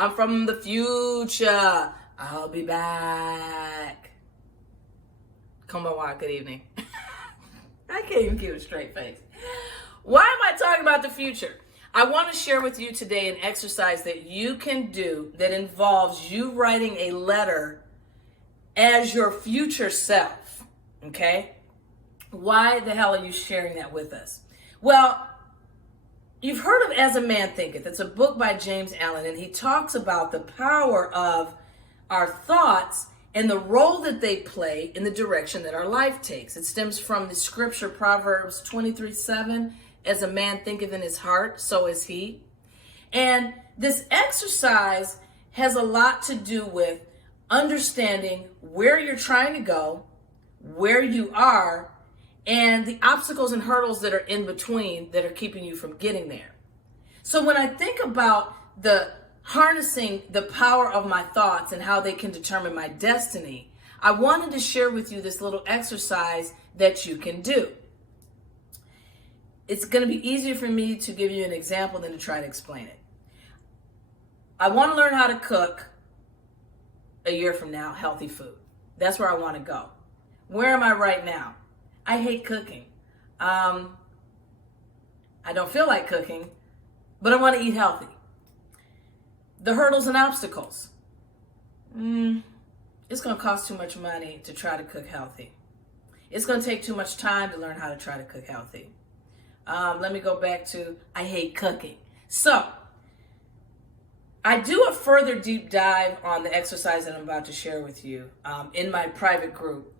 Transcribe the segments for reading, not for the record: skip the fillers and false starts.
I'm from the future. I'll be back. 𝗏𝗋𝗃, good evening. I can't even keep a straight face. Why am I talking about the future? I want to share with you today an exercise that you can do that involves you writing a letter as your future self, okay? Why the hell are you sharing that with us? Well, you've heard of As a Man Thinketh. It's a book by James Allen, and he talks about the power of our thoughts and the role that they play in the direction that our life takes. It stems from the scripture, Proverbs 23:7, as a man thinketh in his heart, so is he. And this exercise has a lot to do with understanding where you're trying to go, where you are, and the obstacles and hurdles that are in between that are keeping you from getting there. So when I think about the harnessing the power of my thoughts and how they can determine my destiny, I wanted to share with you this little exercise that you can do. It's going to be easier for me to give you an example than to try to explain it. I want to learn how to cook a year from now, healthy food. That's where I want to go. Where am I right now? I hate cooking. I don't feel like cooking, but I want to eat healthy. The hurdles and obstacles. It's going to cost too much money to try to cook healthy. It's going to take too much time to learn how to try to cook healthy. Let me go back to I hate cooking. So, I do a further deep dive on the exercise that I'm about to share with you in my private group.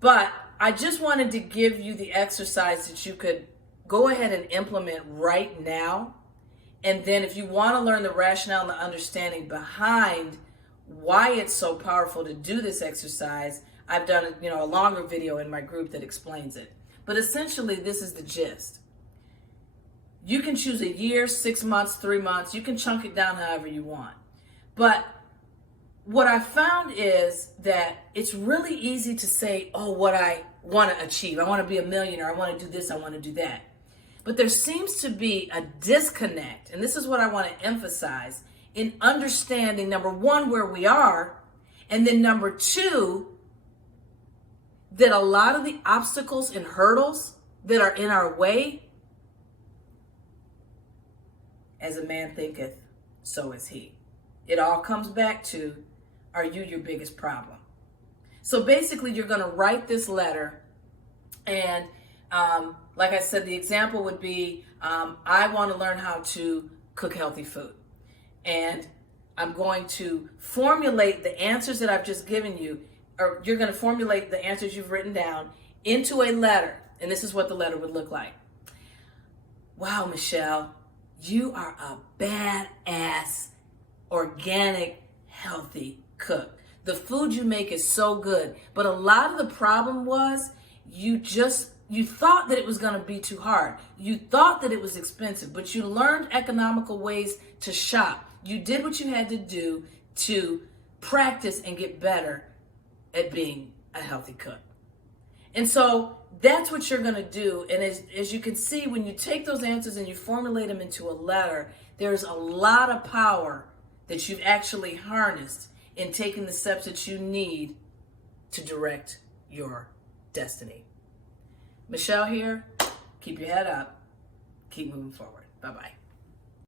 But I just wanted to give you the exercise that you could go ahead and implement right now. And then if you want to learn the rationale and the understanding behind why it's so powerful to do this exercise, I've done a longer video in my group that explains it. But essentially, this is the gist. You can choose a year, 6 months, 3 months. You can chunk it down however you want. But what I found is that it's really easy to say, oh, what I want to achieve. I want to be a millionaire. I want to do this. I want to do that. But there seems to be a disconnect, and this is what I want to emphasize, in understanding, number one, where we are, and then number two, that a lot of the obstacles and hurdles that are in our way, as a man thinketh, so is he. It all comes back to, are you your biggest problem? So basically, you're going to write this letter, and like I said, the example would be, I want to learn how to cook healthy food. And I'm going to formulate the answers that I've just given you, or you're going to formulate the answers you've written down into a letter. And this is what the letter would look like. Wow, Michelle, you are a badass, organic, healthy cook. The food you make is so good. But a lot of the problem was you thought that it was going to be too hard. You thought that it was expensive, but you learned economical ways to shop. You did what you had to do to practice and get better at being a healthy cook. And so that's what you're going to do. And as you can see, when you take those answers and you formulate them into a letter, there's a lot of power that you've actually harnessed in taking the steps that you need to direct your destiny. Michelle here. Keep your head up. Keep moving forward. Bye-bye.